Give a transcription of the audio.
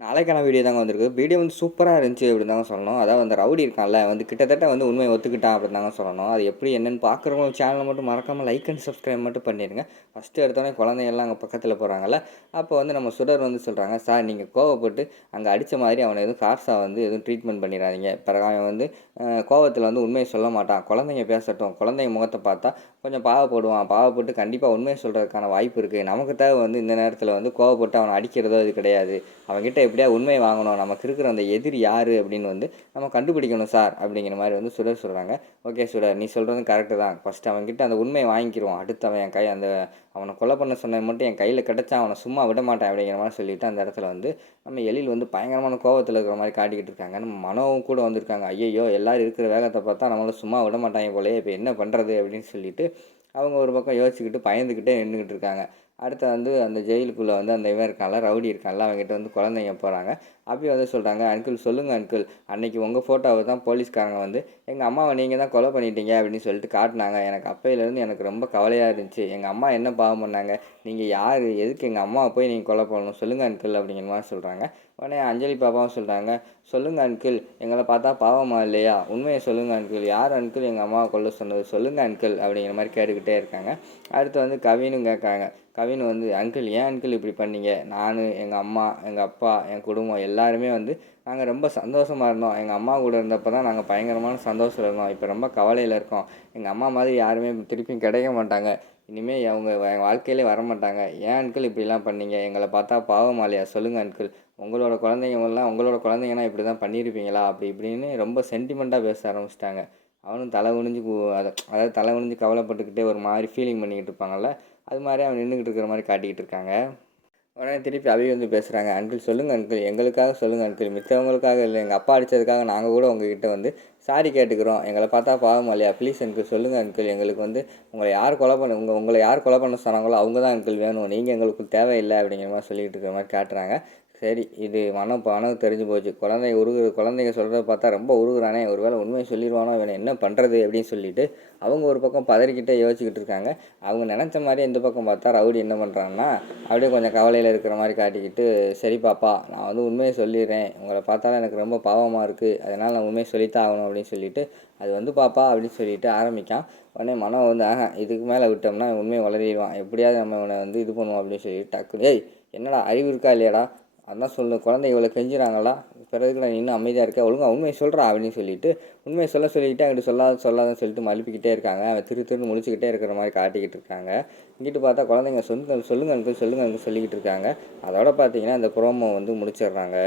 நாளைக்கான வீடியோ தாங்க வந்திருக்கு. வீடியோ வந்து சூப்பராக இருந்துச்சு அப்படின்னு தாங்க சொல்லணும். அதாவது அந்த ரவுடி இருக்கான்ல வந்து கிட்டத்தட்ட வந்து உண்மையை ஒத்துக்கிட்டான் அப்படின்னு தாங்க சொல்லணும். அது எப்படி என்னென்னு பார்க்குறவங்க சேனலை மட்டும் மறக்காமல் லைக் அண்ட் சப்ஸ்கிரைப் மட்டும் பண்ணிடுங்க. ஃபஸ்ட்டு எடுத்தோடனே குழந்தையெல்லாம் அங்கே பக்கத்தில் போகிறாங்கல்ல அப்போ வந்து நம்ம சுடர் வந்து சொல்கிறாங்க சார் நீங்கள் கோவப்பட்டு அங்கே அடித்த மாதிரி அவனை எதுவும் கார்ஸாக வந்து எதுவும் ட்ரீட்மெண்ட் பண்ணிடாதீங்க. பிறகு அவன் வந்து கோவத்தில் வந்து உண்மையை சொல்ல மாட்டான். குழந்தைங்க பேசட்டும். குழந்தைங்க முகத்தை பார்த்தா கொஞ்சம் பாவப்படுவான் பாவப்பட்டு கண்டிப்பாக உண்மையை சொல்கிறதுக்கான வாய்ப்பு இருக்குது நமக்கு தேவை வந்து இந்த நேரத்தில் வந்து கோவப்பட்டு அவனை அடிக்கிறதோ இது கிடையாது. அவன்கிட்ட எப்படியா உண்மையை வாங்கணும்? நமக்கு இருக்கிற அந்த எதிரி யார் அப்படின்னு வந்து நம்ம கண்டுபிடிக்கணும் சார் அப்படிங்கிற மாதிரி வந்து சுடர் சொல்கிறாங்க ஓகே சுடர் நீ சொல்கிறது கரெக்டு தான். ஃபஸ்ட்டு அவன்கிட்ட அந்த உண்மையை வாங்கிக்கிருவோம். அடுத்து அவன் என் கை அந்த அவனை கொலை பண்ண சொன்னது மட்டும் என் கையில் கிடச்சா அவனை சும்மா விட மாட்டேன் அப்படிங்கிற மாதிரி சொல்லிவிட்டு அந்த இடத்துல வந்து நம்ம எழில் வந்து பயங்கரமான கோவத்தில் இருக்கிற மாதிரி காட்டிக்கிட்டு இருக்காங்க. நம்ம மனவும் கூட வந்திருக்காங்க. ஐயையோ எல்லோரும் இருக்கிற வேகத்தை பார்த்தா நம்மள சும்மா விட மாட்டாங்க போலயே. இப்போ என்ன பண்ணுறது அப்படின்னு சொல்லிட்டு அவங்க ஒரு பக்கம் யோசிச்சுக்கிட்டு பயந்துக்கிட்டே நின்றுக்கிட்டு இருக்காங்க. அடுத்து வந்து அந்த ஜெயிலுக்குள்ளே வந்து அந்த இவன் இருக்கான்ல ரவுடி இருக்கான்ல அவங்ககிட்ட வந்து குழந்தைங்க போகிறாங்க அப்பி வந்து சொல்கிறாங்க அங்கிள் சொல்லுங்கள் அங்கிள் அன்றைக்கி உங்கள் ஃபோட்டோவை தான் போலீஸ்காரங்க வந்து எங்கள் அம்மாவை நீங்கள் தான் கொலை பண்ணிட்டீங்க அப்படின்னு சொல்லிட்டு காட்டினாங்க. எனக்கு அப்பையிலேருந்து எனக்கு ரொம்ப கவலையாக இருந்துச்சு. எங்கள் அம்மா என்ன பாவம் பண்ணாங்க? நீங்கள் யார்? எதுக்கு எங்கள் அம்மாவை போய் நீங்கள் கொலை பண்ணணும்? சொல்லுங்கள் அங்கிள் அப்படிங்கிற மாதிரி சொல்கிறாங்க உடனே அஞ்சலி பாப்பாவும் சொல்கிறாங்க சொல்லுங்கள் அன்கிள் எங்களை பார்த்தா பாவமா இல்லையா? உண்மையை சொல்லுங்கள் அன்கிள் யார் அன்கிள் எங்கள் அம்மாவை கொல்ல சொன்னது? சொல்லுங்கள் அன்கிள் அப்படிங்கிற மாதிரி கேட்டுக்கிட்டே இருக்காங்க. அடுத்து வந்து கவினும் கேட்காங்க. கவின் வந்து அங்கிள் ஏன் அன்கிள் இப்படி பண்ணீங்க? நான் எங்கள் அம்மா எங்கள் அப்பா என் குடும்பம் எல்லாம் எல்லாருமே வந்து நாங்கள் ரொம்ப சந்தோஷமாக இருந்தோம். எங்கள் அம்மா கூட இருந்தப்போ தான் நாங்கள் பயங்கரமான சந்தோஷம் இருந்தோம். இப்போ ரொம்ப கவலையில் இருக்கோம். எங்கள் அம்மா மாதிரி யாருமே திருப்பியும் கிடைக்க மாட்டாங்க. இனிமேல் அவங்க என் வாழ்க்கையிலே வர மாட்டாங்க. ஏன் அன்கிள் இப்படிலாம் பண்ணீங்க? எங்களை பார்த்தா பாவமாலையா சொல்லுங்கள் அன்கிள் உங்களோட குழந்தைங்கலாம் உங்களோட குழந்தைங்கன்னா இப்படி தான் பண்ணியிருப்பீங்களா? அப்படி இப்படின்னு ரொம்ப சென்டிமெண்ட்டாக பேச ஆரம்பிச்சிட்டாங்க. அவனும் தலை குனிஞ்சு அதை அதாவது தலை குனிஞ்சு கவலைப்பட்டுக்கிட்டே ஒரு மாதிரி ஃபீலிங் பண்ணிக்கிட்டு இருப்பாங்கள்ல அது மாதிரி அவன் நின்றுக்கிட்டு இருக்கிற மாதிரி காட்டிக்கிட்டு இருக்காங்க. உடனே திருப்பி அபி வந்து பேசுகிறாங்க அன்கிள் சொல்லுங்கள் அன்கிள் எங்களுக்காக சொல்லுங்கள் அன்கிள் மித்தவங்களுக்காக இல்லை. எங்கள் அப்பா அடித்ததுக்காக நாங்கள் கூட உங்ககிட்ட வந்து சாரி கேட்டுக்கிறோம். எங்களை பார்த்தா பாவம் இல்லையா? ப்ளீஸ் அன்கிள் சொல்லுங்கள் அன்கிள் எங்களுக்கு வந்து உங்களை யார் கொலை பண்ண உங்கள் உங்களை யார் கொலை பண்ண சொன்னாங்களோ அவங்க தான் அன்கிள் வேணும். நீங்கள் எங்களுக்கு தேவையில்லை அப்படிங்கிற மாதிரி சொல்லிகிட்டு இருக்கிற மாதிரி காட்டுறாங்க. சரி இது மனம் மனம் தெரிஞ்சு போச்சு. குழந்தை உருகு குழந்தைங்க சொல்கிறத பார்த்தா ரொம்ப உருகுறானே. ஒரு வேளை உண்மையை சொல்லிடுவானோ இவனை என்ன பண்ணுறது அப்படின்னு சொல்லிட்டு அவங்க ஒரு பக்கம் பதறிக்கிட்டே யோசிச்சுக்கிட்டு இருக்காங்க. அவங்க நினச்ச மாதிரி இந்த பக்கம் பார்த்தா ரவுடி என்ன பண்ணுறான்னா அப்படியே கொஞ்சம் கவலையில் இருக்கிற மாதிரி காட்டிக்கிட்டு சரி பாப்பா நான் வந்து உண்மையை சொல்லிடுறேன். உங்களை பார்த்தாலும் எனக்கு ரொம்ப பாவமாக இருக்குது அதனால் நான் உண்மையை சொல்லித்தான் ஆகணும் அப்படின்னு சொல்லிட்டு அது வந்து பாப்பா அப்படின்னு சொல்லிட்டு ஆரம்பிக்கான். உடனே மனம் வந்து ஆக இதுக்கு மேலே விட்டோம்னா உண்மையை வளரிடுவான் எப்படியாவது நம்ம இவனை வந்து இது பண்ணுவோம் அப்படின்னு சொல்லிட்டு டக்கு ஏய் என்னடா அறிவு இருக்கா இல்லையாடா? அதான் சொல்லு குழந்தை இவ்வளோ கெஞ்சுறாங்களா? பிறகு நான் இன்னும் அமைதியாக இருக்கேன் ஒழுங்காக உண்மையை சொல்கிறா அப்படின்னு சொல்லிட்டு உண்மையை சொல்ல சொல்லிக்கிட்டு அங்கிட்டு சொல்லாத சொல்லாதன்னு சொல்லிட்டு மழுப்பிக்கிட்டே இருக்காங்க. அவன் திரு திரு முழிச்சிக்கிட்டே இருக்கிற மாதிரி காட்டிக்கிட்டு இருக்காங்க. இங்கிட்டு பார்த்தா குழந்தைங்க சொல்லுங்க சொல்லுங்க அங்கிள் சொல்லுங்க அங்கிள் சொல்லிக்கிட்டு இருக்காங்க. அதோட பார்த்தீங்கன்னா அந்த ப்ரோமோ வந்து முடிச்சிடுறாங்க.